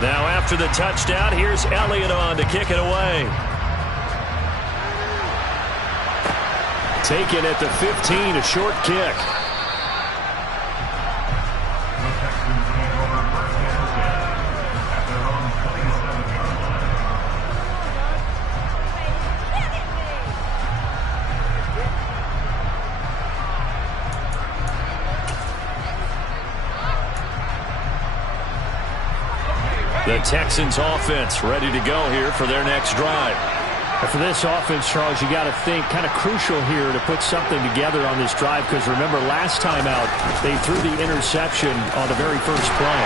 Now after the touchdown, here's Elliott on to kick it away. Taken at the 15, a short kick. The Texans offense ready to go here for their next drive. And for this offense, Charles, you got to think kind of crucial here to put something together on this drive, because remember last time out they threw the interception on the very first play.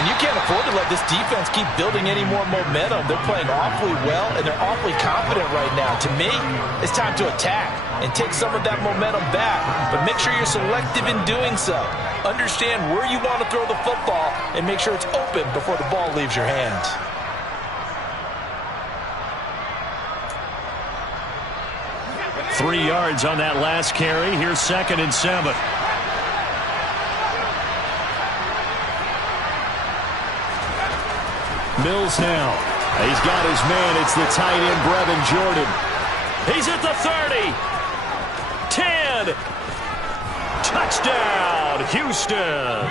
And you can't afford to let this defense keep building any more momentum. They're playing awfully well, and they're awfully confident right now. To me, it's time to attack and take some of that momentum back. But make sure you're selective in doing so. Understand where you want to throw the football and make sure it's open before the ball leaves your hands. Three yards on that last carry. Here's 2nd and 7. Mills now. He's got his man. It's the tight end, Brevin Jordan. He's at the 30. 10. Touchdown, Houston.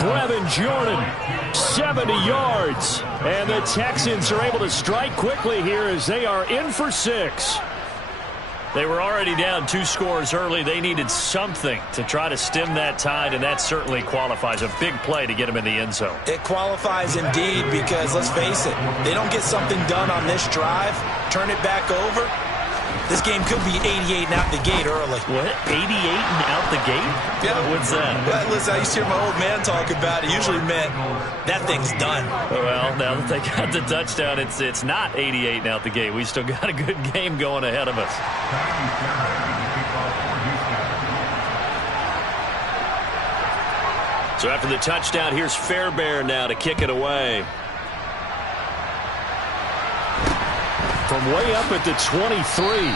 Brevin Jordan, 70 yards. And the Texans are able to strike quickly here as they are in for 6. They were already down 2 scores early. They needed something to try to stem that tide, and that certainly qualifies. A big play to get them in the end zone. It qualifies indeed, because let's face it, they don't get something done on this drive, turn it back over, this game could be 88 and out the gate early. What? 88 and out the gate? Yeah. What's that? Well, listen, I used to hear my old man talk about it. Usually meant that thing's done. Well, now that they got the touchdown, it's not 88 and out the gate. We still got a good game going ahead of us. So after the touchdown, here's Fairbairn now to kick it away. From way up at the 23.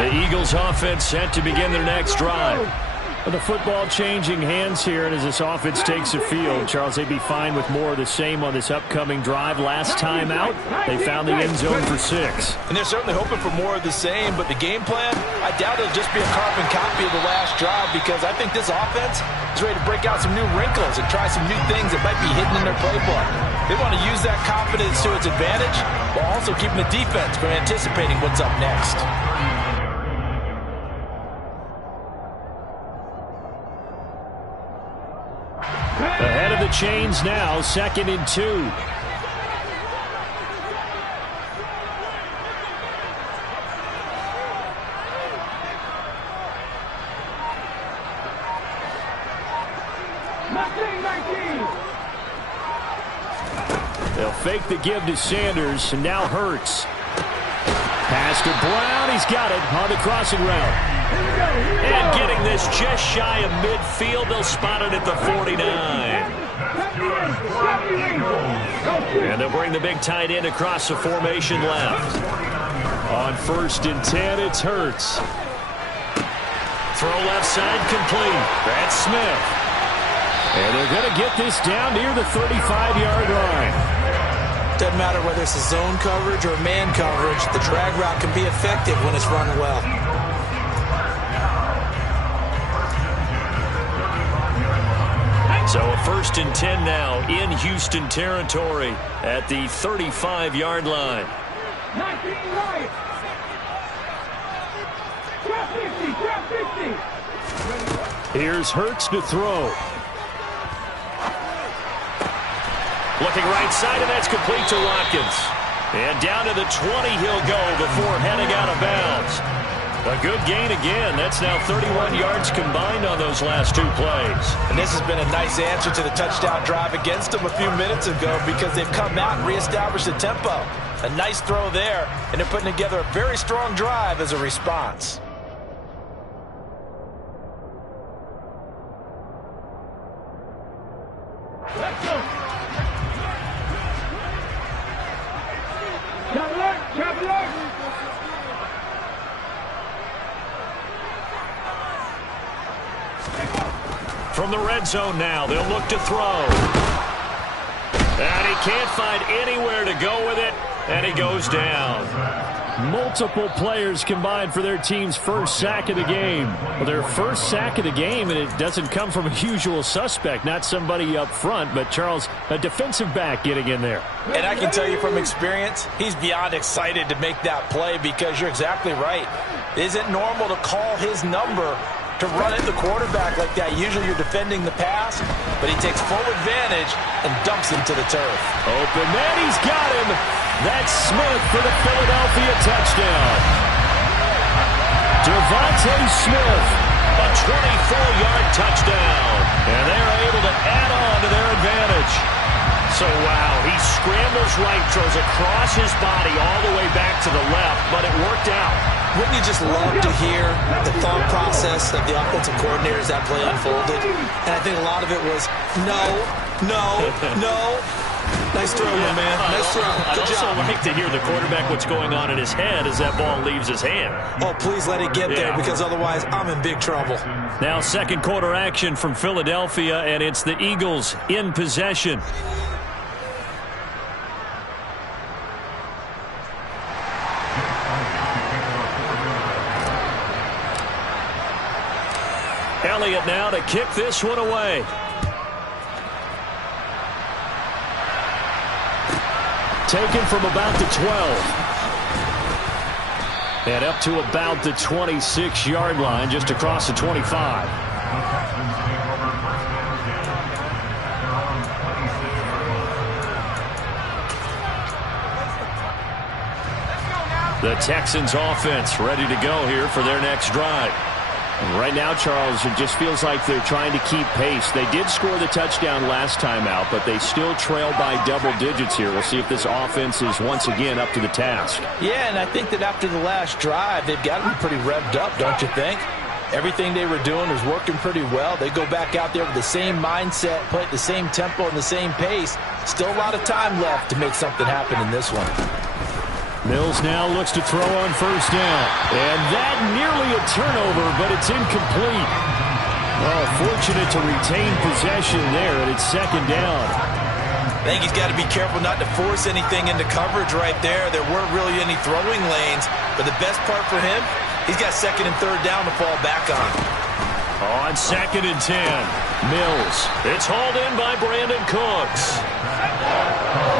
The Eagles offense set to begin their next drive. The football changing hands here, and as this offense takes the field, Charles, they'd be fine with more of the same on this upcoming drive. Last time out, they found the end zone for 6. And they're certainly hoping for more of the same, but the game plan, I doubt it'll just be a carbon copy of the last drive, because I think this offense is ready to break out some new wrinkles and try some new things that might be hidden in their playbook. They want to use that confidence to its advantage, while also keeping the defense from anticipating what's up next. Ahead of the chains now, 2nd and 2. They'll fake the give to Sanders, and now Hurts. Pass to Brown. He's got it on the crossing route. And getting this just shy of midfield. They'll spot it at the 49. And they'll bring the big tight end across the formation left. On 1st and 10, it's Hurts. Throw left side complete. That's Smith. And they're going to get this down near the 35-yard line. Doesn't matter whether it's a zone coverage or man coverage, the drag route can be effective when it's run well. So a 1st and 10 now in Houston territory at the 35-yard line. 19 right. Grab 50. Here's Hurts to throw. Looking right side, and that's complete to Watkins. And down to the 20 he'll go before heading out of bounds. A good gain again. That's now 31 yards combined on those last 2 plays. And this has been a nice answer to the touchdown drive against them a few minutes ago, because they've come out and reestablished the tempo. A nice throw there, and they're putting together a very strong drive as a response. Let's go. Got it. from the red zone now. They'll look to throw. And he can't find anywhere to go with it, and he goes down. Multiple players combined for their team's first sack of the game. Well, their first sack of the game, and it doesn't come from a usual suspect, not somebody up front, but Charles, a defensive back getting in there. And I can tell you from experience, he's beyond excited to make that play because you're exactly right. It isn't normal to call his number to run at the quarterback like that. Usually you're defending the pass, but he takes full advantage and dumps him to the turf. Open man, he's got him. That's Smith for the Philadelphia touchdown. Devontae Smith, a 24-yard touchdown. And they're able to add on to their advantage. So, wow, he scrambles right, throws across his body all the way back to the left, but it worked out. Wouldn't you just love to hear the thought process of the offensive coordinator as that play unfolded? And I think a lot of it was, no. Nice throw, my man. Nice throw. Good job. I'd also like to hear the quarterback what's going on in his head as that ball leaves his hand. Oh, please let it get there, because otherwise I'm in big trouble. Now second quarter action from Philadelphia, and it's the Eagles in possession. Elliott now to kick this one away. Taken from about the 12. And up to about the 26-yard line, just across the 25. The Texans offense ready to go here for their next drive. And right now, Charles, it just feels like they're trying to keep pace. They did score the touchdown last time out, but they still trail by double digits here. We'll see if this offense is once again up to the task. Yeah, and I think that after the last drive, they've got to be pretty revved up, don't you think? Everything they were doing was working pretty well. They go back out there with the same mindset, play at the same tempo and the same pace. Still a lot of time left to make something happen in this one. Mills now looks to throw on first down. And that nearly a turnover, but it's incomplete. Oh, fortunate to retain possession there, and it's second down. I think he's got to be careful not to force anything into coverage right there. There weren't really any throwing lanes, but the best part for him, he's got second and third down to fall back on. On second and 10, Mills. It's hauled in by Brandon Cooks.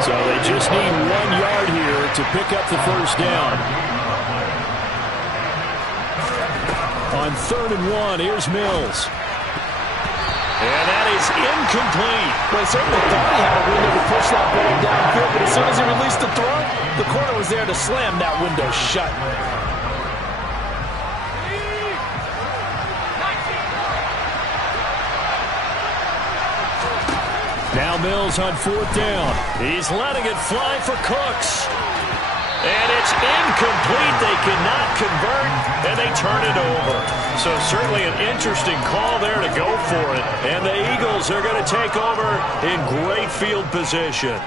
So they just need 1 yard here to pick up the first down. On third and 1, here's Mills. And that is incomplete. Well, he certainly thought he had a window to push that ball downfield, but as soon as he released the throw, the corner was there to slam that window shut. Now Mills on fourth down. He's letting it fly for Cooks. And it's incomplete. They cannot convert, and they turn it over. So certainly an interesting call there to go for it. And the Eagles are going to take over in great field position.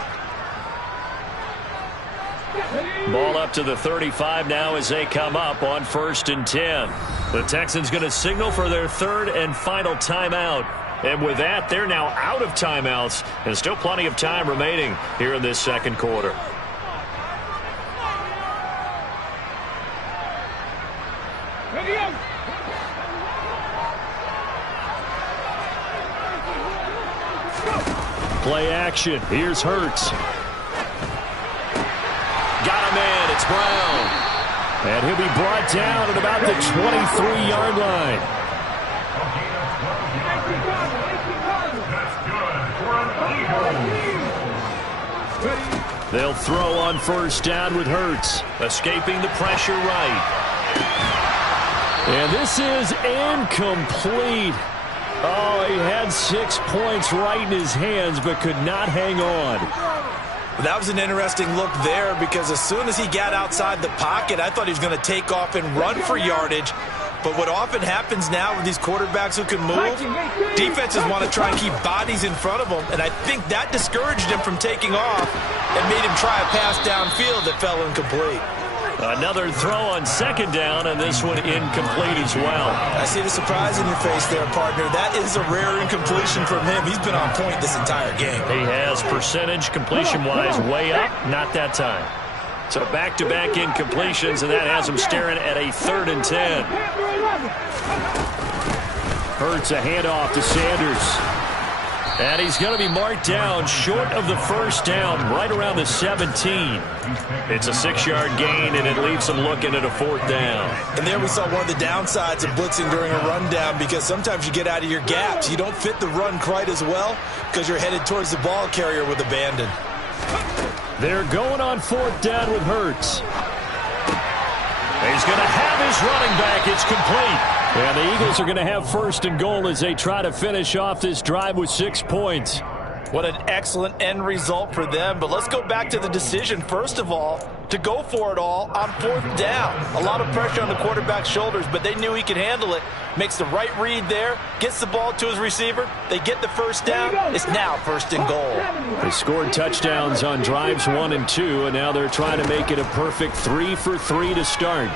Ball up to the 35 now as they come up on first and 10. The Texans going to signal for their third and final timeout. And with that, they're now out of timeouts, and still plenty of time remaining here in this second quarter. Play action. Here's Hurts. Got a man. It's Brown. And he'll be brought down at about the 23-yard line. They'll throw on first down with Hurts, escaping the pressure right. And this is incomplete. Oh, he had 6 points right in his hands, but could not hang on. Well, that was an interesting look there, because as soon as he got outside the pocket, I thought he was going to take off and run for yardage. But what often happens now with these quarterbacks who can move, defenses want to try and keep bodies in front of them, and I think that discouraged him from taking off and made him try a pass downfield that fell incomplete. Another throw on second down, and this one incomplete as well. I see the surprise in your face there, partner. That is a rare incompletion from him. He's been on point this entire game. He has percentage completion-wise way up, not that time. So back-to-back incompletions, and that has him staring at a 3rd and 10. Hurts a handoff to Sanders. And he's going to be marked down short of the first down, right around the 17. It's a 6-yard gain, and it leaves him looking at a 4th down. And there we saw one of the downsides of blitzing during a rundown, because sometimes you get out of your gaps. You don't fit the run quite as well because you're headed towards the ball carrier with abandon. They're going on 4th down with Hurts. He's going to have his running back. It's complete. And the Eagles are going to have 1st and goal as they try to finish off this drive with 6 points. What an excellent end result for them. But let's go back to the decision, first of all, to go for it all on 4th down. A lot of pressure on the quarterback's shoulders, but they knew he could handle it. Makes the right read there, gets the ball to his receiver. They get the 1st down. It's now 1st and goal. They scored touchdowns on drives 1 and 2, and now they're trying to make it a perfect 3 for 3 to start.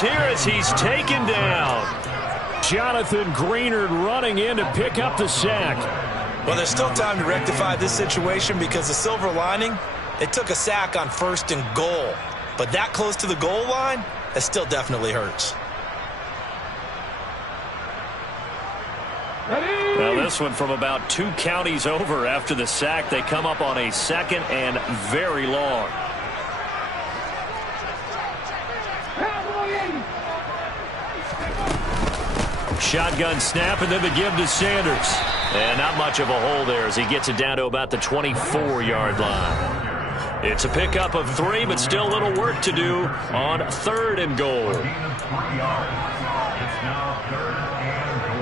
Here as he's taken down. Jonathan Greenard running in to pick up the sack. Well, there's still time to rectify this situation, because the silver lining, it took a sack on 1st and goal. But that close to the goal line, it still definitely hurts. Well, this one from about 2 counties over after the sack. They come up on a 2nd and very long. Shotgun snap, and then the give to Sanders. And not much of a hole there as he gets it down to about the 24-yard line. It's a pickup of 3, but still a little work to do on 3rd and goal. It's now 3rd and goal.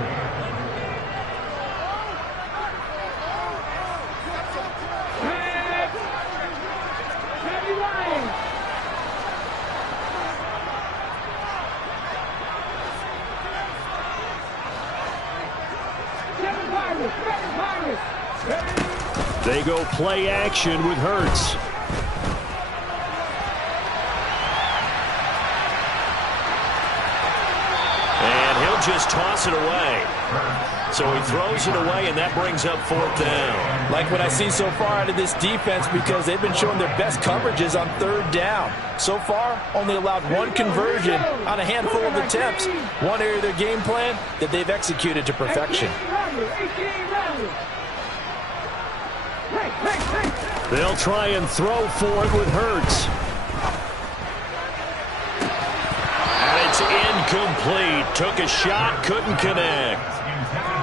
They go play action with Hurts. And he'll just toss it away. So he throws it away, and that brings up 4th down. Like what I see so far out of this defense, because they've been showing their best coverages on 3rd down. So far, only allowed 1 conversion on a handful of attempts. One area of their game plan that they've executed to perfection. They'll try and throw for it with Hurts. And it's incomplete. Took a shot, couldn't connect.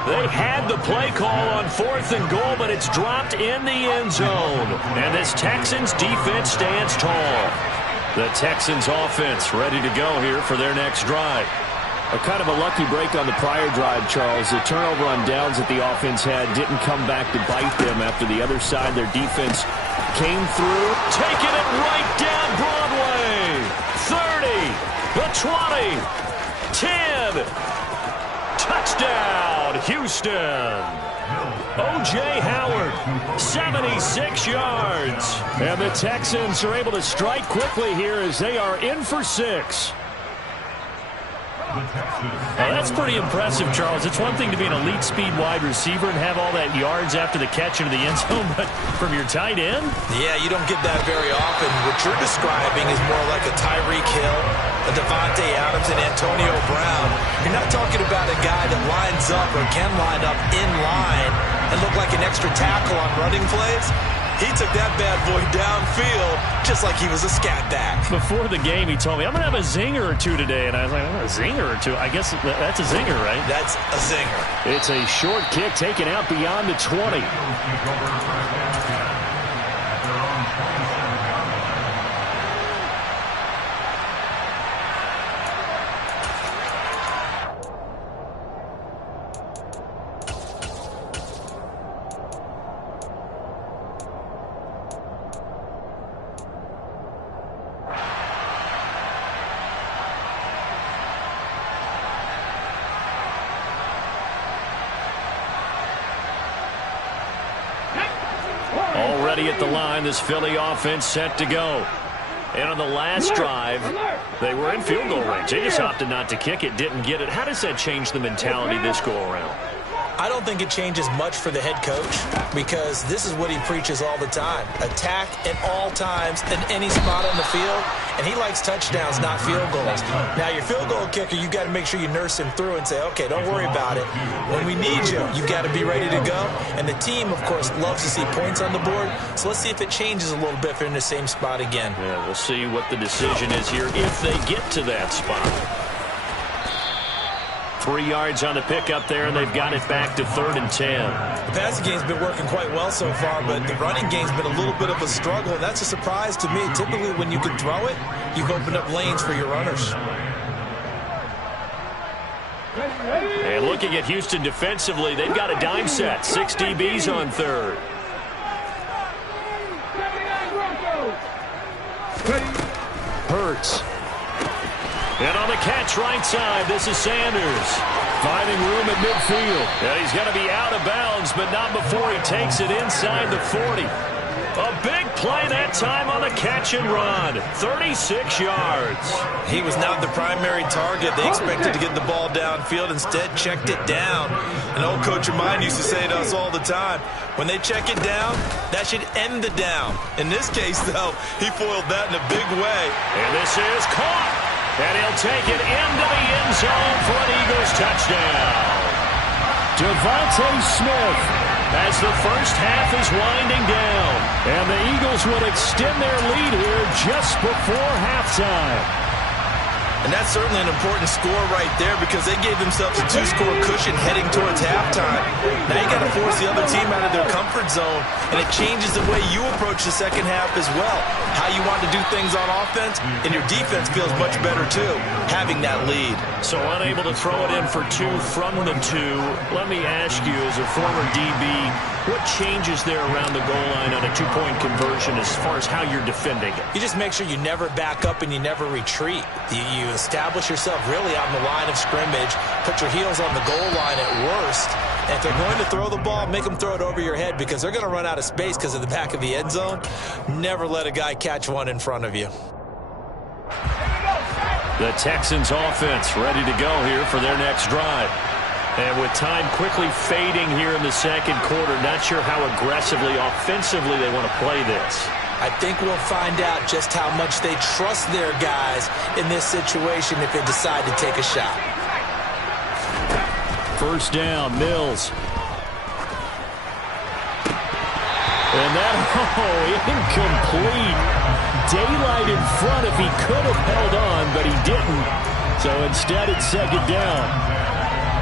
They had the play call on 4th and goal, but it's dropped in the end zone. And this Texans defense stands tall. The Texans offense ready to go here for their next drive. A kind of a lucky break on the prior drive, Charles. The turnover on downs that the offense had didn't come back to bite them after the other side. Their defense came through, taking it right down Broadway. 30, the 20, 10. Touchdown, Houston. O.J. Howard, 76 yards. And the Texans are able to strike quickly here as they are in for 6. Well, that's pretty impressive, Charles. It's one thing to be an elite speed wide receiver and have all that yards after the catch into the end zone, but from your tight end? Yeah, you don't get that very often. What you're describing is more like a Tyreek Hill, a Devontae Adams, and Antonio Brown. You're not talking about a guy that lines up or can line up in line and look like an extra tackle on running plays. He took that bad boy downfield just like he was a scat back. Before the game, he told me, I'm going to have a zinger or two today. And I was like, a zinger or two? I guess that's a zinger, right? That's a zinger. It's a short kick taken out beyond the 20. ready at the line. This Philly offense set to go. And on the last drive, they were in field goal range. They just opted not to kick it, didn't get it. How does that change the mentality this go around? I don't think it changes much for the head coach because this is what he preaches all the time. Attack at all times in any spot on the field, and he likes touchdowns, not field goals. Now, your field goal kicker, you've got to make sure you nurse him through and say, okay, don't worry about it. When we need you, you've got to be ready to go. And the team, of course, loves to see points on the board, so let's see if it changes a little bit if they're in the same spot again. Yeah, we'll see what the decision is here if they get to that spot. 3 yards on the pickup there, and they've got it back to 3rd and 10. The passing game's been working quite well so far, but the running game's been a little bit of a struggle, and that's a surprise to me. Typically, when you can throw it, you've opened up lanes for your runners. And looking at Houston defensively, they've got a dime set. 6 DBs on 3rd. Hurts. And on the catch right side, this is Sanders. Finding room at midfield. And he's going to be out of bounds, but not before he takes it inside the 40. A big play that time on the catch and run. 36 yards. He was not the primary target. They expected to get the ball downfield. Instead, checked it down. An old coach of mine used to say to us all the time, when they check it down, that should end the down. In this case, though, he foiled that in a big way. And this is caught. And he'll take it into the end zone for an Eagles touchdown. Devontae Smith as the first half is winding down. And the Eagles will extend their lead here just before halftime. And that's certainly an important score right there because they gave themselves a 2-score cushion heading towards halftime. Now you got to force the other team out of their comfort zone, and it changes the way you approach the second half as well. How you want to do things on offense, and your defense feels much better too, having that lead. So unable to throw it in for 2 from the 2. Let me ask you, as a former DB, what changes there around the goal line on a 2-point conversion as far as how you're defending it? You just make sure you never back up and you never retreat. You establish yourself really on the line of scrimmage, put your heels on the goal line at worst, and if they're going to throw the ball, make them throw it over your head because they're going to run out of space because of the back of the end zone. Never let a guy catch one in front of you. The Texans offense ready to go here for their next drive. And with time quickly fading here in the second quarter, not sure how aggressively, offensively they want to play this. I think we'll find out just how much they trust their guys in this situation if they decide to take a shot. First down, Mills. And that, incomplete. Daylight in front if he could have held on, but he didn't. So instead, it's second down.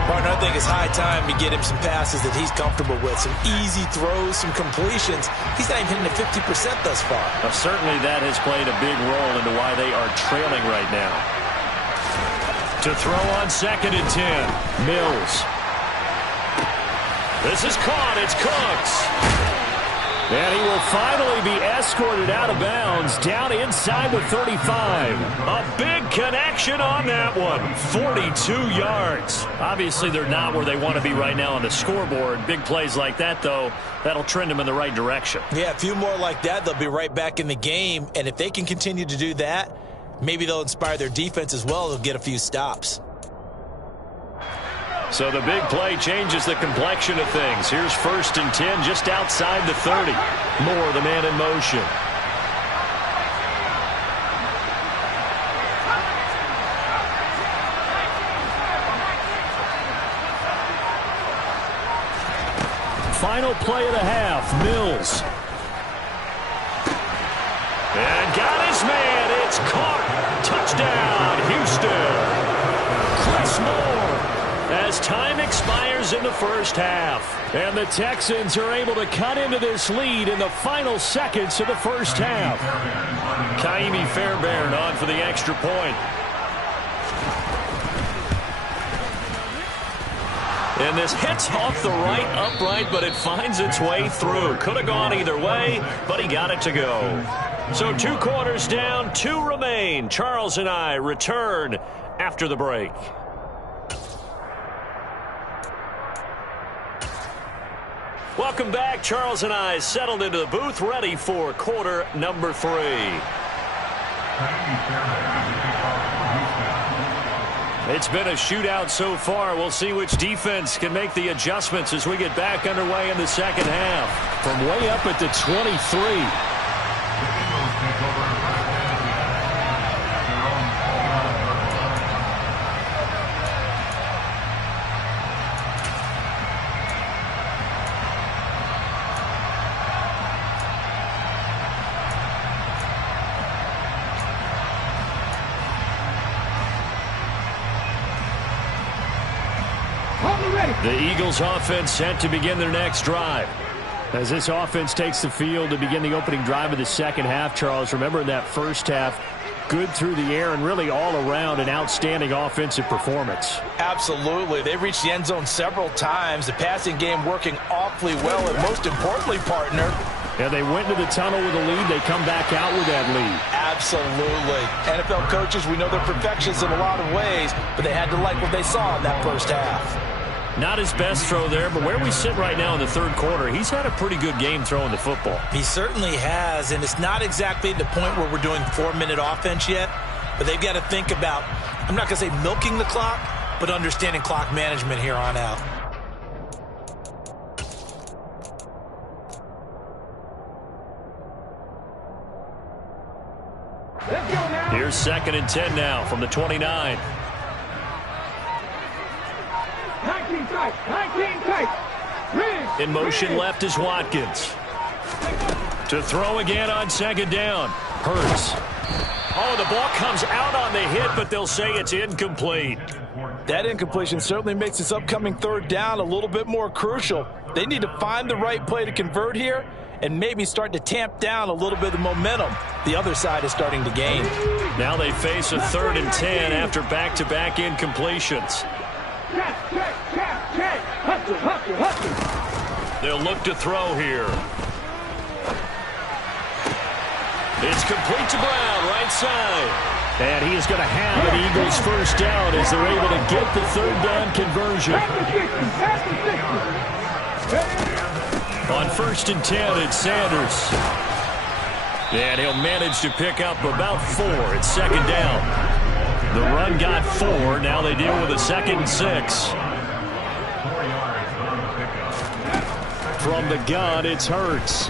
Partner, I think it's high time to get him some passes that he's comfortable with. Some easy throws, some completions. He's not even hitting at 50% thus far. Well, certainly that has played a big role into why they are trailing right now. To throw on 2nd and 10, Mills. This is caught. It's Cooks. And he will finally be escorted out of bounds down inside the 35. A big connection on that one. 42 yards. Obviously, they're not where they want to be right now on the scoreboard. Big plays like that, though, that'll trend them in the right direction. Yeah, a few more like that, they'll be right back in the game. And if they can continue to do that, maybe they'll inspire their defense as well. They'll get a few stops. So the big play changes the complexion of things. Here's 1st and 10 just outside the 30. Moore, the man in motion. Final play of the half, Mills. And got his man. It's caught. Touchdown, Houston. Chris Moore. As time expires in the first half. And the Texans are able to cut into this lead in the final seconds of the first half. Kaimi Fairbairn on for the extra point. And this hits off the right upright, but it finds its way through. Could have gone either way, but he got it to go. So 2 quarters down, 2 remain. Charles and I return after the break. Welcome back. Charles and I settled into the booth, ready for quarter number 3. It's been a shootout so far. We'll see which defense can make the adjustments as we get back underway in the second half. From way up at the 23. The Eagles offense set to begin their next drive. As this offense takes the field to begin the opening drive of the second half, Charles, remember in that first half, good through the air and really all around an outstanding offensive performance. Absolutely. They reached the end zone several times. The passing game working awfully well, and most importantly, partner, yeah, they went into the tunnel with a lead. They come back out with that lead. Absolutely. NFL coaches, we know they're perfectionists in a lot of ways, but they had to like what they saw in that first half. Not his best throw there, but where we sit right now in the third quarter, he's had a pretty good game throwing the football. He certainly has, and it's not exactly the point where we're doing 4-minute offense yet, but they've got to think about, I'm not going to say milking the clock, but understanding clock management here on out. Here's 2nd and 10 now from the 29. 19 tight. In motion left is Watkins. To throw again on 2nd down. Hurts. Oh, the ball comes out on the hit, but they'll say it's incomplete. That incompletion certainly makes this upcoming 3rd down a little bit more crucial. They need to find the right play to convert here and maybe start to tamp down a little bit of momentum the other side is starting to gain. Now they face a 3rd and 10 after back-to-back incompletions. They'll look to throw here. It's complete to Brown, right side. And he is going to have an Eagles first down as they're able to get the 3rd down conversion. On 1st and 10, it's Sanders. And he'll manage to pick up about 4. It's 2nd down. The run got 4. Now they deal with a 2nd and 6. From the gun, it's Hurts.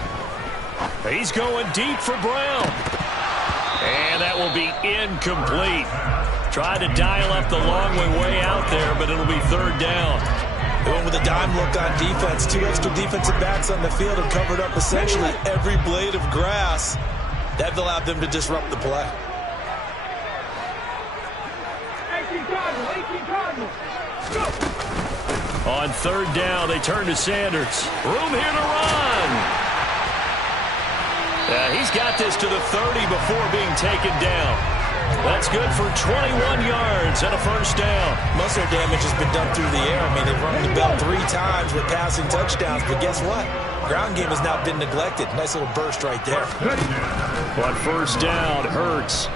He's going deep for Brown. And that will be incomplete. Tried to dial up the long way out there, but it'll be 3rd down. They went with a dime look on defense. 2 extra defensive backs on the field and covered up essentially every blade of grass. That allowed them to disrupt the play. 18 Cardinals. Go. On 3rd down, they turn to Sanders. Room here to run. He's got this to the 30 before being taken down. That's good for 21 yards and a first down. Most of their damage has been done through the air. I mean, they've rung the bell 3 times with passing touchdowns, but guess what? Ground game has not been neglected. Nice little burst right there. On 1st down, Hurts.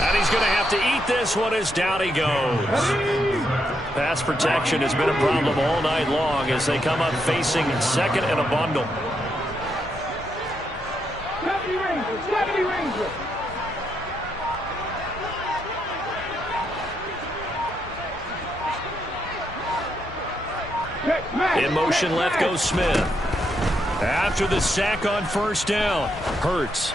And he's going to have to eat this one as down he goes. Pass protection has been a problem all night long as they come up facing 2nd and a bundle. 70 Rangers. In motion left goes Smith. After the sack on 1st down, Hurts.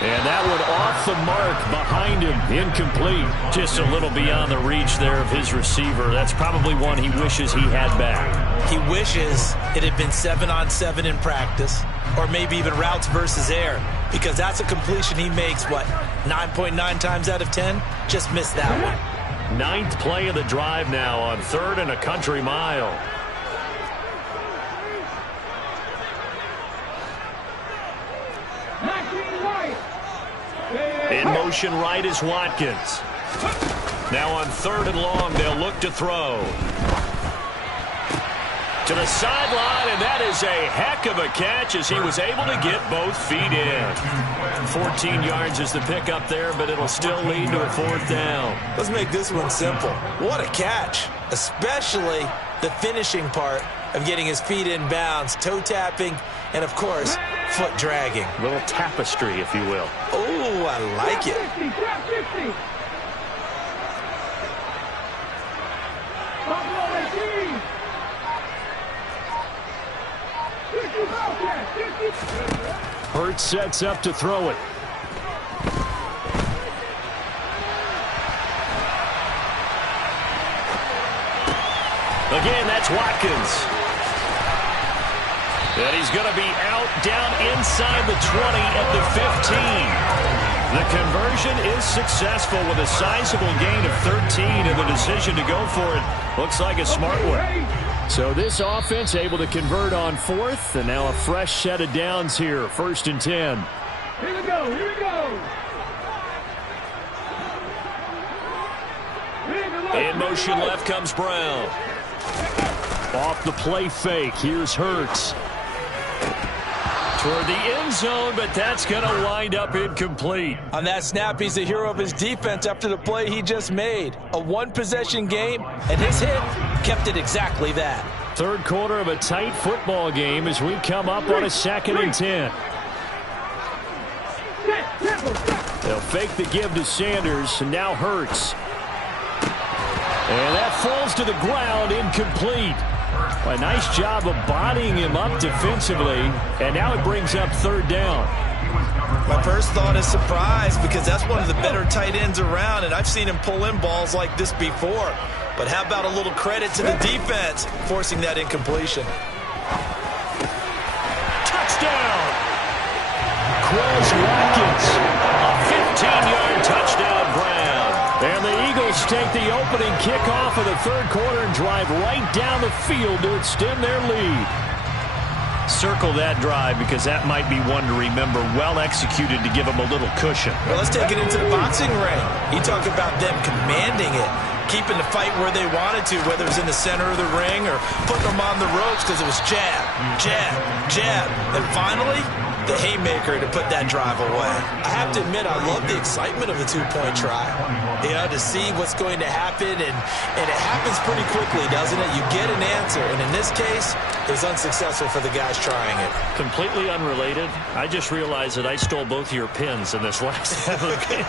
And that one off the mark behind him, incomplete. Just a little beyond the reach there of his receiver. That's probably one he wishes he had back. He wishes it had been 7-on-7 in practice, or maybe even routes versus air, because that's a completion he makes, 9.9 times out of 10? Just missed that one. 9th play of the drive now on 3rd and a country mile. In motion right is Watkins. Now on 3rd and long, they'll look to throw. To the sideline, and that is a heck of a catch as he was able to get both feet in. 14 yards is the pickup there, but it'll still lead to a 4th down. Let's make this one simple. What a catch, especially the finishing part of getting his feet in bounds, toe tapping, and of course, foot dragging. A little tapestry, if you will. Oh, I like it. 50, grab 50. Buffalo 18. 50 Bobcats, 50. Hurts sets up to throw it. Again, that's Watkins. And he's going to be out down inside the 20 at the 15. The conversion is successful with a sizable gain of 13, and the decision to go for it looks like a smart one. So this offense able to convert on fourth, and now a fresh set of downs here, 1st and 10. Here we go, here we go. In motion left comes Brown. Off the play fake, here's Hurts. Toward the end zone, but that's going to wind up incomplete. On that snap, he's the hero of his defense after the play he just made. A one-possession game, and his hit kept it exactly that. Third quarter of a tight football game as we come up on a 2nd and 10. They'll fake the give to Sanders, and now Hurts. And that falls to the ground, incomplete. A nice job of bodying him up defensively, and now it brings up 3rd down. My first thought is surprise, because that's one of the better tight ends around, and I've seen him pull in balls like this before. But how about a little credit to the defense forcing that incompletion? Touchdown! Quez Watkins, a 15-yard touchdown Brown. And the Eagles take the opening kickoff of the 3rd quarter and drive right down the field to extend their lead. Circle that drive, because that might be one to remember. Well executed to give them a little cushion. Well, let's take it into the boxing ring. You talk about them commanding it, keeping the fight where they wanted to, whether it was in the center of the ring or putting them on the ropes, because it was jab, jab, jab. And finally, the haymaker to put that drive away. I have to admit, I love the excitement of a two-point try. You know, to see what's going to happen, and it happens pretty quickly, doesn't it? You get an answer, and in this case, it was unsuccessful for the guys trying it. Completely unrelated. I just realized that I stole both of your pins in this last half of the game.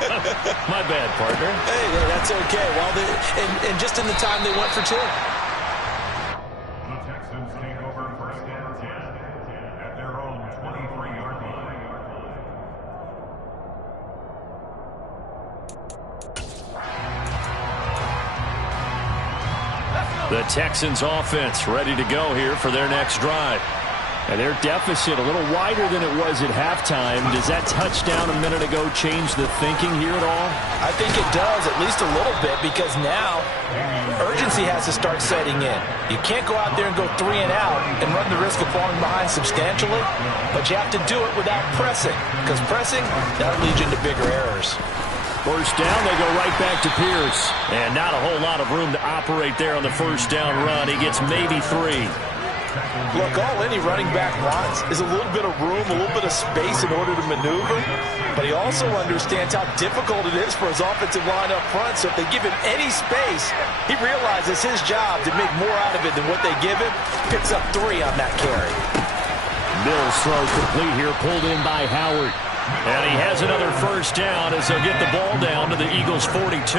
My bad, partner. Hey, that's okay. Well, and just in the time they went for 2. The Texans offense ready to go here for their next drive. And their deficit a little wider than it was at halftime. Does that touchdown a minute ago change the thinking here at all? I think it does, at least a little bit, because now urgency has to start setting in. You can't go out there and go 3 and out and run the risk of falling behind substantially, but you have to do it without pressing, because pressing, that'll lead you into bigger errors. First down, they go right back to Pierce. And not a whole lot of room to operate there on the first down run. He gets maybe 3. Look, all any running back wants is a little bit of room, a little bit of space in order to maneuver. But he also understands how difficult it is for his offensive line up front. So if they give him any space, he realizes his job to make more out of it than what they give him. Picks up 3 on that carry. Mills throw complete here, pulled in by Howard. And he has another first down as they'll get the ball down to the Eagles' 42.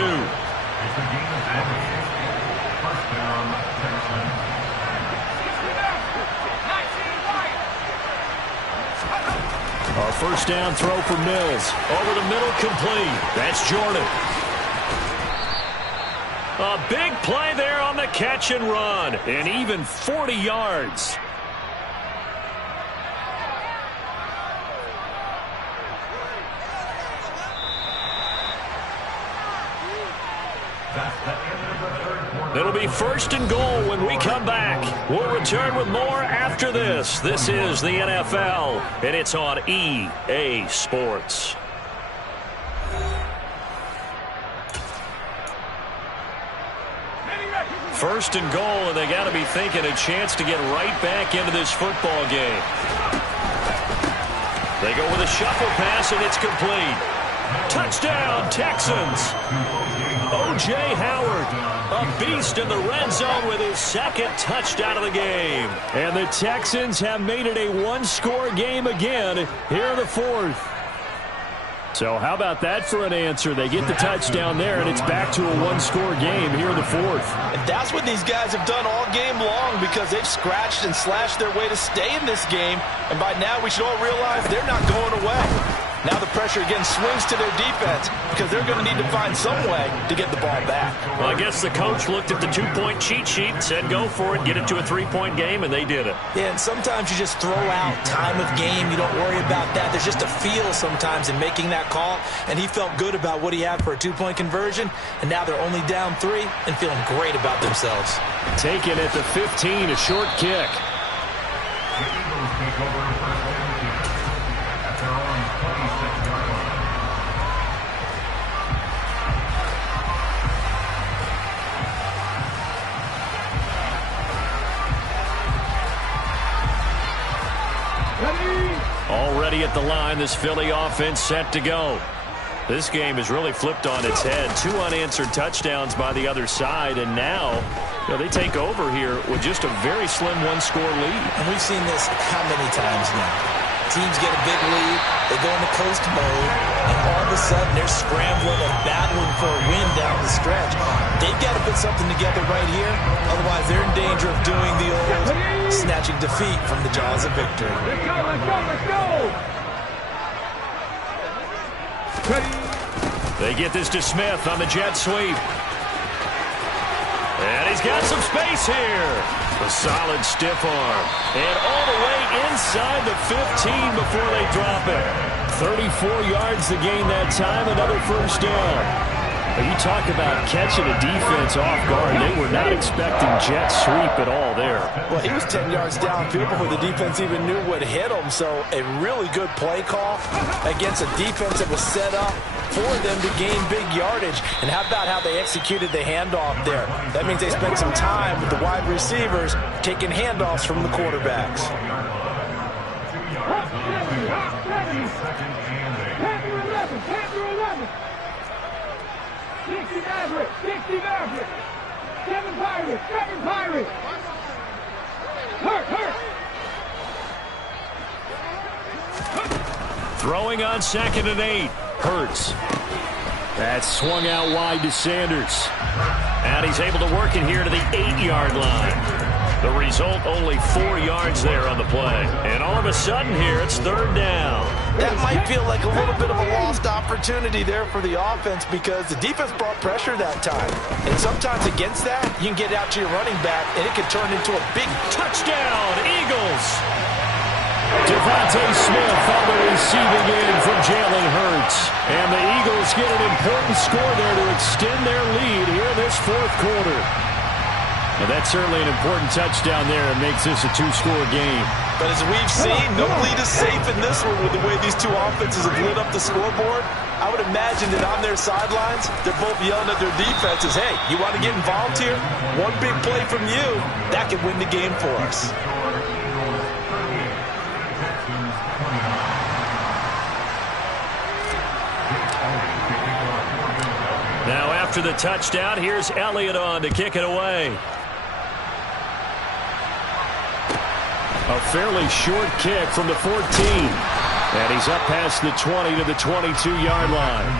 Our first down throw for Mills. Over the middle, complete. That's Jordan. A big play there on the catch and run. And even 40 yards. It'll be 1st and goal when we come back. We'll return with more after this. This is the NFL, and it's on EA Sports. First and goal, and they got to be thinking a chance to get right back into this football game. They go with a shuffle pass, and it's complete. Touchdown, Texans. O.J. Howard, A beast in the red zone with his second touchdown of the game. And the Texans have made it a one-score game again here in the fourth. So how about that for an answer? They get the touchdown there, and it's back to a one-score game here in the fourth. And that's what these guys have done all game long, because they've scratched and slashed their way to stay in this game. And by now, we should all realize they're not going away. Now the pressure again swings to their defense, because they're going to need to find some way to get the ball back. Well, I guess the coach looked at the two-point cheat sheet and said, go for it, get it to a three-point game, and they did it. Yeah, and sometimes you just throw out time of game. You don't worry about that. There's just a feel sometimes in making that call, and he felt good about what he had for a two-point conversion, and now they're only down 3 and feeling great about themselves. Taken at the 15, a short kick. Already at the line, this Philly offense set to go. This game is really flipped on its head. 2 unanswered touchdowns by the other side, and now they take over here with just a very slim one-score lead. And we've seen this how many times now? Teams get a big lead, they go into coast mode, and all of a sudden they're scrambling and battling for a win down the stretch. They've got to put something together right here, otherwise they're in danger of doing the old snatching defeat from the jaws of victory. Let's go, let's go, let's go! They get this to Smith on the jet sweep. And he's got some space here. A solid stiff arm. And all the way inside the 15 before they drop it. 34 yards to gain that time, another first down. You talk about catching a defense off guard. They were not expecting jet sweep at all there. Well, he was 10 yards downfield before the defense even knew what hit him. So a really good play call against a defense that was set up for them to gain big yardage. And how about how they executed the handoff there? That means they spent some time with the wide receivers taking handoffs from the quarterbacks. 60 Mavericks, 60 Mavericks. 7 Pirates, 7 Pirates. Hurt. Throwing on 2nd and 8. Hurts. That's swung out wide to Sanders. And he's able to work it here to the 8-yard line. The result, only 4 yards there on the play. And all of a sudden here, it's 3rd down. That might feel like a little bit of a lost opportunity there for the offense, because the defense brought pressure that time. And sometimes against that, you can get out to your running back, and it can turn into a big touchdown, Eagles. Devontae Smith on the receiving end from Jalen Hurts. And the Eagles get an important score there to extend their lead here in this 4th quarter. Well, that's certainly an important touchdown there. It makes this a 2-score game. But as we've seen, no lead is safe in this one with the way these two offenses have lit up the scoreboard. I would imagine that on their sidelines, they're both yelling at their defenses, hey, you want to get involved here? One big play from you, that could win the game for us. Now after the touchdown, here's Elliott on to kick it away. A fairly short kick from the 14. And he's up past the 20 to the 22-yard line.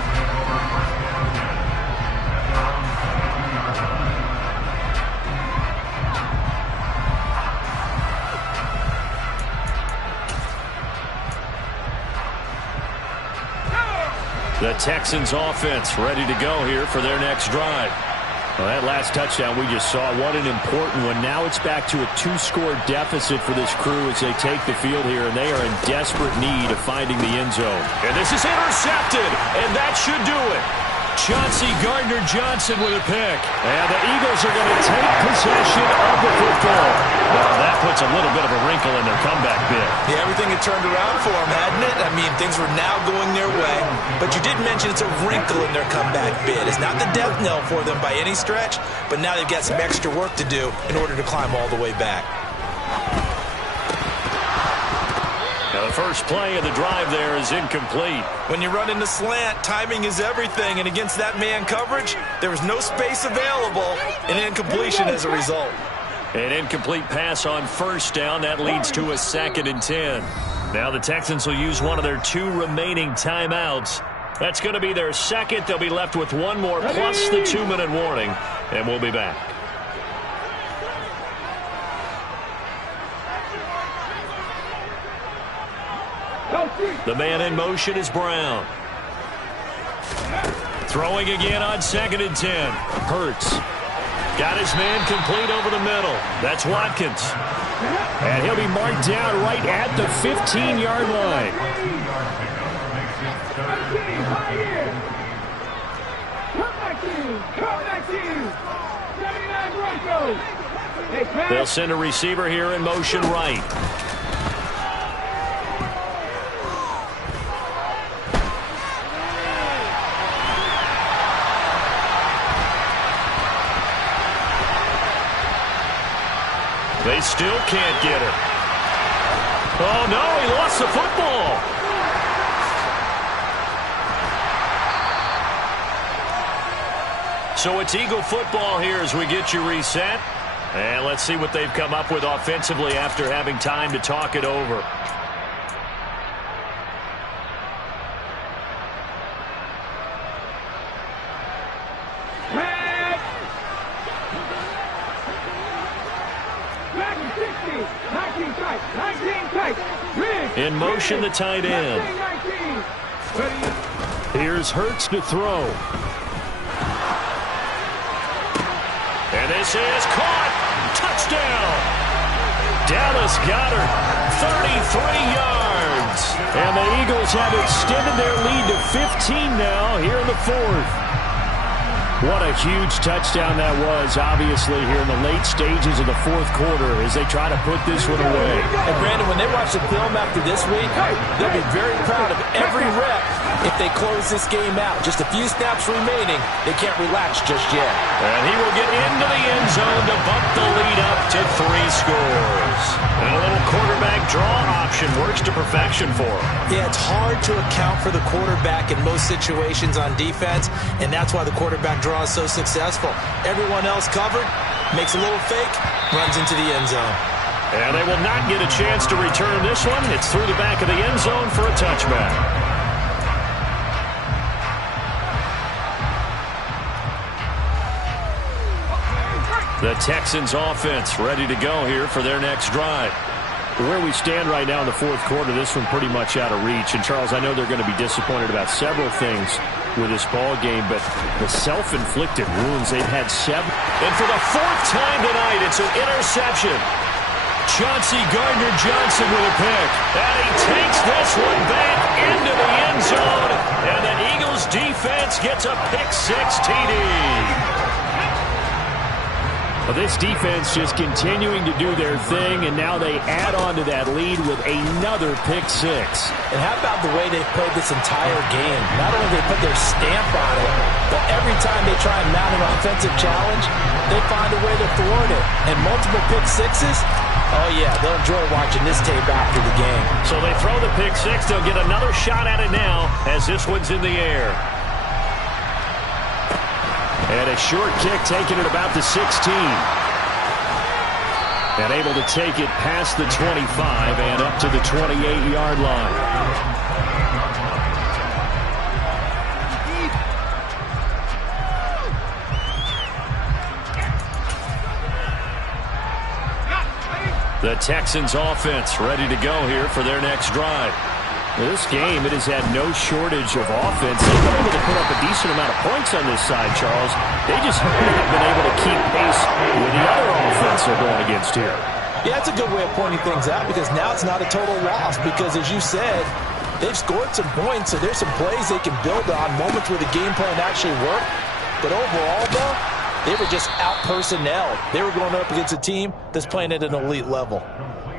The Texans offense ready to go here for their next drive. Well, that last touchdown we just saw, what an important one. Now it's back to a 2-score deficit for this crew as they take the field here, and they are in desperate need of finding the end zone. And this is intercepted, and that should do it. Chauncey Gardner-Johnson with a pick. And the Eagles are going to take possession of the football. Well, that puts a little bit of a wrinkle in their comeback bid. Yeah, everything had turned around for them, hadn't it? I mean, things were now going their way. But you did mention it's a wrinkle in their comeback bid. It's not the death knell for them by any stretch, but now they've got some extra work to do in order to climb all the way back. Now the first play of the drive there is incomplete. When you run in the slant, timing is everything, and against that man coverage, there was no space available, and incompletion as a result. An incomplete pass on first down. That leads to a 2nd and 10. Now the Texans will use one of their 2 remaining timeouts. That's going to be their second. They'll be left with one more plus the 2-minute warning, and we'll be back. The man in motion is Brown. Throwing again on 2nd and 10. Hurts. Got his man complete over the middle. That's Watkins. And he'll be marked down right at the 15-yard line. They'll send a receiver here in motion right. They still can't get her. Oh, no, he lost the football. So it's Eagle football here as we get you reset. And let's see what they've come up with offensively after having time to talk it over. In motion, the tight end. Here's Hurts to throw. And this is caught. Touchdown. Dallas Goedert, 33 yards. And the Eagles have extended their lead to 15 now here in the 4th. What a huge touchdown that was, obviously, here in the late stages of the 4th quarter as they try to put this one away. And, Brandon, when they watch the film after this week, they'll be very proud of every rep if they close this game out. Just a few snaps remaining. They can't relax just yet. And he will get into the end zone to bump the lead up to 3 scores. And a little quarterback draw option works to perfection for him. Yeah, it's hard to account for the quarterback in most situations on defense, and that's why the quarterback draw is so successful. Everyone else covered, makes a little fake, runs into the end zone. And they will not get a chance to return this one. It's through the back of the end zone for a touchback. The Texans offense ready to go here for their next drive. Where we stand right now in the 4th quarter, this one pretty much out of reach. And, Charles, I know they're going to be disappointed about several things with this ball game, but the self-inflicted wounds, they've had 7. And for the 4th time tonight, it's an interception. Chauncey Gardner-Johnson with a pick. And he takes this one back into the end zone. And the Eagles defense gets a pick-6 TD. Well, this defense just continuing to do their thing, and now they add on to that lead with another pick-6. And how about the way they played this entire game? Not only they put their stamp on it, but every time they try and mount an offensive challenge, they find a way to thwart it. And multiple pick-6s, oh yeah, they'll enjoy watching this tape after the game. So they throw the pick-6. They'll get another shot at it now as this one's in the air. And a short kick taken at about the 16. And able to take it past the 25 and up to the 28-yard line. The Texans offense ready to go here for their next drive. This game, it has had no shortage of offense. They've been able to put up a decent amount of points on this side, Charles. They just haven't been able to keep pace with the other offense they're going against here. Yeah, that's a good way of pointing things out because now it's not a total loss because, as you said, they've scored some points, so there's some plays they can build on, moments where the game plan actually worked. But overall, though, they were just out-personnelled. They were going up against a team that's playing at an elite level.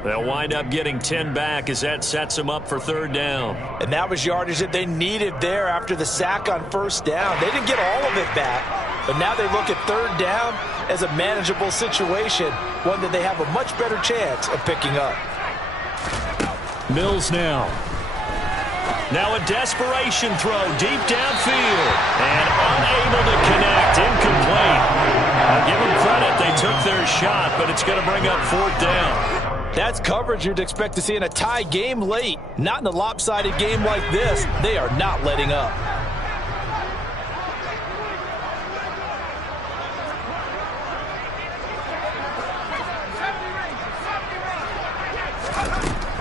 They'll wind up getting 10 back as that sets them up for 3rd down. And that was yardage that they needed there after the sack on 1st down. They didn't get all of it back, but now they look at 3rd down as a manageable situation, one that they have a much better chance of picking up. Mills now. Now a desperation throw deep downfield. And unable to connect. Incomplete. I'll give them credit. They took their shot, but it's going to bring up 4th down. That's coverage you'd expect to see in a tie game late. Not in a lopsided game like this. They are not letting up.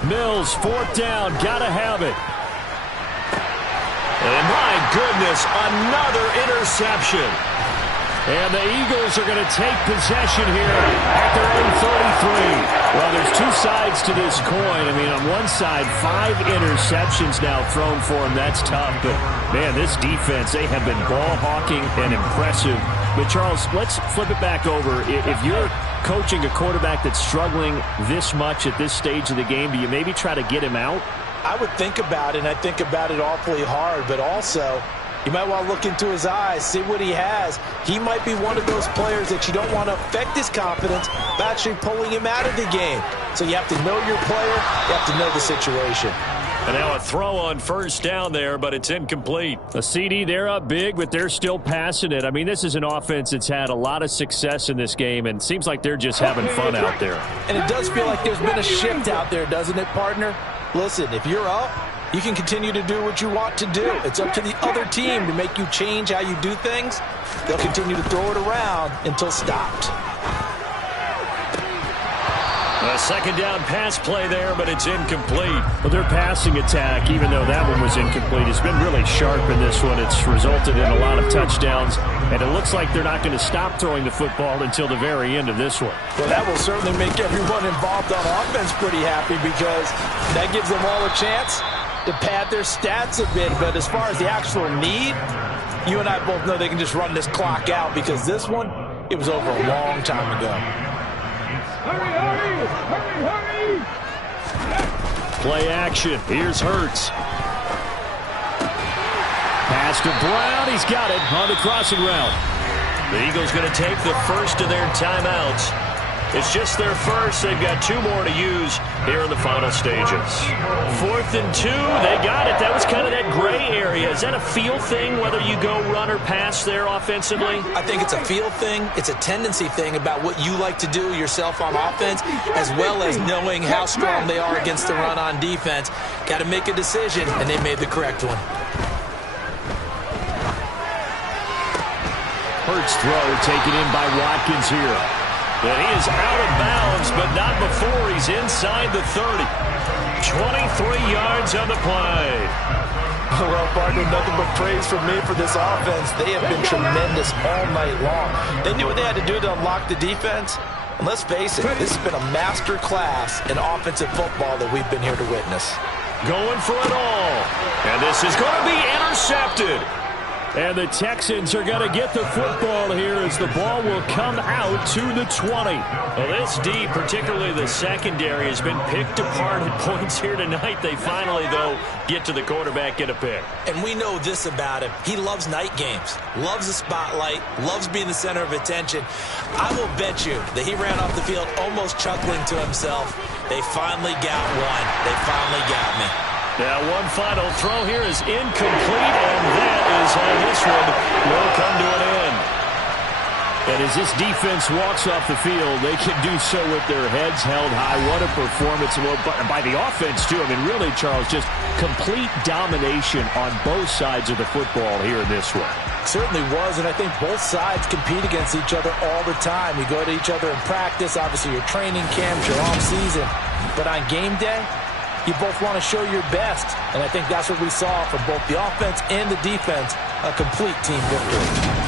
Mills, 4th down, gotta have it. And my goodness, another interception. And the Eagles are going to take possession here at their own 33. Well, there's 2 sides to this coin. I mean, on one side, 5 interceptions now thrown for him. That's tough. But, man, this defense, they have been ball hawking and impressive. But, Charles, let's flip it back over. If you're coaching a quarterback that's struggling this much at this stage of the game, do you maybe try to get him out? I would think about it, and I think about it awfully hard, but also you might want to look into his eyes, see what he has. He might be one of those players that you don't want to affect his confidence by actually pulling him out of the game. So you have to know your player, you have to know the situation. And now a throw on 1st down there, but it's incomplete. A CD, they're up big, but they're still passing it. I mean, this is an offense that's had a lot of success in this game, and it seems like they're just having fun out there. And it does feel like there's been a shift out there, doesn't it, partner? Listen, if you're up, you can continue to do what you want to do. It's up to the other team to make you change how you do things. They'll continue to throw it around until stopped. A 2nd down pass play there, but it's incomplete. Well, their passing attack, even though that one was incomplete, has been really sharp in this one. It's resulted in a lot of touchdowns, and it looks like they're not going to stop throwing the football until the very end of this one. Well, that will certainly make everyone involved on offense pretty happy because that gives them all a chance to pad their stats a bit. But as far as the actual need, you and I both know they can just run this clock out because this one, it was over a long time ago. Hurry, hurry, hurry, hurry. Play action. Here's Hurts. Pass to Brown. He's got it on the crossing route. The Eagles going to take the first of their timeouts. It's just their first. They've got 2 more to use here in the final stages. 4th and 2. They got it. That was kind of that gray area. Is that a feel thing, whether you go run or pass there offensively? I think it's a feel thing. It's a tendency thing about what you like to do yourself on offense, as well as knowing how strong they are against the run on defense. Got to make a decision, and they made the correct one. Hurts throw taken in by Watkins here. And he is out of bounds, but not before he's inside the 30. 23 yards on the play. Well, partner, nothing but praise from me for this offense. They have been tremendous all night long. They knew what they had to do to unlock the defense. And let's face it, this has been a master class in offensive football that we've been here to witness. Going for it all. And this is going to be intercepted. And the Texans are going to get the football here as the ball will come out to the 20. Well, this D, particularly the secondary, has been picked apart at points here tonight. They finally, though, get to the quarterback, get a pick. And we know this about him. He loves night games, loves the spotlight, loves being the center of attention. I will bet you that he ran off the field almost chuckling to himself. They finally got one. They finally got me. Now, one final throw here is incomplete, and that is how this one will come to an end. And as this defense walks off the field, they can do so with their heads held high. What a performance by the offense, too. I mean, really, Charles, just complete domination on both sides of the football here in this one. Certainly was, and I think both sides compete against each other all the time. You go to each other in practice, obviously your training camps, your off-season. But on game day, you both want to show your best, and I think that's what we saw from both the offense and the defense, a complete team victory.